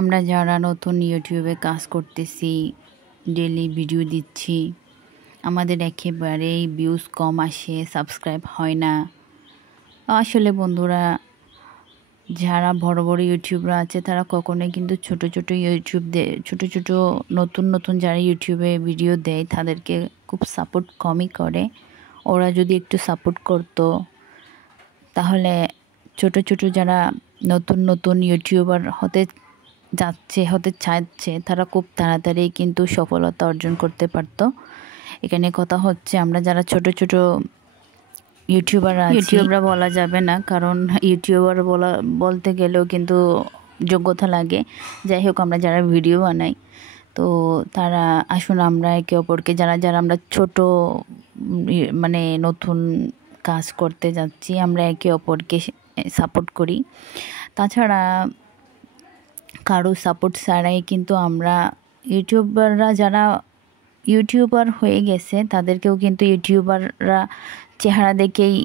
আমরা যারা নতুন ইউটিউবে কাজ করতেছি, ডেইলি ভিডিও দিচ্ছি, আমাদের একেবারেই ভিউজ কম আসে, সাবস্ক্রাইব হয় না। আসলে বন্ধুরা, যারা বড় বড় ইউটিউবার আছে তারা কখনোই কিন্তু ছোট ছোট ছোট নতুন যারা ইউটিউবে ভিডিও দেয় তাদেরকে খুব সাপোর্ট কমই করে। ওরা যদি একটু সাপোর্ট করতো তাহলে ছোট যারা নতুন ইউটিউবার হতে চাচ্ছে তারা খুব তাড়াতাড়ি কিন্তু সফলতা অর্জন করতে পারতো। এখানে কথা হচ্ছে আমরা যারা ছোট ইউটিউবার বলা যাবে না, কারণ ইউটিউবার বলতে গেলেও কিন্তু যোগ্যতা লাগে। যাই হোক, আমরা যারা ভিডিও বানাই তো তারা আসুন আমরা একে অপরকে যারা আমরা ছোট মানে নতুন কাজ করতে যাচ্ছি, আমরা একে অপরকে সাপোর্ট করি। তাছাড়া কারো সাপোর্ট ছাড়াই কিন্তু আমরা ইউটিউবাররা যারা ইউটিউবার হয়ে গেছে তাদেরকেও কিন্তু ইউটিউবাররা চেহারা দেখেই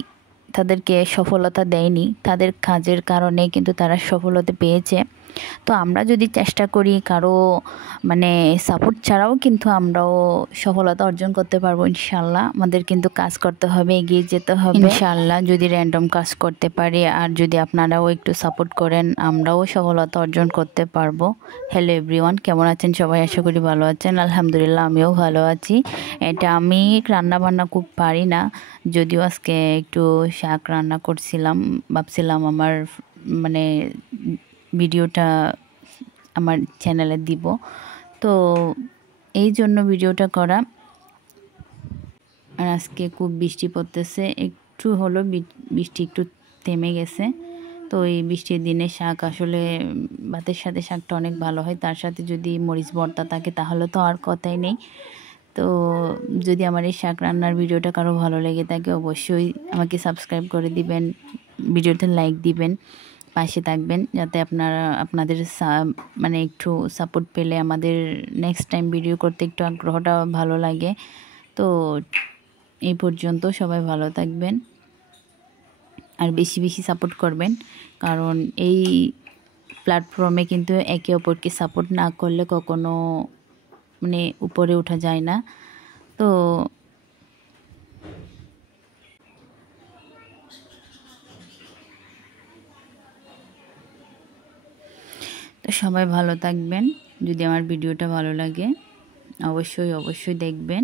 তাদেরকে সফলতা দেয়নি, তাদের কাজের কারণে কিন্তু তারা সফলতা পেয়েছে। তো আমরা যদি চেষ্টা করি কারো সাপোর্ট ছাড়াও কিন্তু আমরাও সফলতা অর্জন করতে পারবো ইনশাল্লাহ। আমাদের কিন্তু কাজ করতে হবে, এগিয়ে যেতে হবে ইনশাল্লাহ। যদি র্যান্ডম কাজ করতে পারি আর যদি আপনারাও একটু সাপোর্ট করেন, আমরাও সফলতা অর্জন করতে পারবো। হ্যালো এভরিওয়ান, কেমন আছেন সবাই? আশা করি ভালো আছেন। আলহামদুলিল্লাহ, আমিও ভালো আছি। আমি রান্না বান্না খুব পারি না, যদিও আজকে একটু শাক রান্না করছিলাম, ভাবছিলাম আমার ভিডিওটা আমার চ্যানেলে দিব, তো এই জন্য ভিডিওটা করা। আর আজকে খুব বৃষ্টি পড়তেছে, একটু হলো বৃষ্টি একটু থেমে গেছে। তো এই বৃষ্টির দিনে শাক আসলে ভাতের সাথে শাকটা অনেক ভালো হয়, তার সাথে যদি মরিচ ভর্তা থাকে তাহলে তো আর কথাই নেই। তো যদি আমার এই শাক রান্নার ভিডিওটা কারো ভালো লেগে থাকে অবশ্যই আমাকে সাবস্ক্রাইব করে দিবেন, ভিডিওতে লাইক দিবেন, পাশে থাকবেন, যাতে আপনাদের একটু সাপোর্ট পেলে আমাদের নেক্সট টাইম ভিডিও করতে একটু আগ্রহটা ভালো লাগে। তো এই পর্যন্ত, সবাই ভালো থাকবেন আর বেশি সাপোর্ট করবেন, কারণ এই প্ল্যাটফর্মে কিন্তু একে অপরকে সাপোর্ট না করলে কখনো উপরে ওঠা যায় না। তো সবাই ভালো থাকবেন। যদি আমার ভিডিওটা ভালো লাগে অবশ্যই দেখবেন।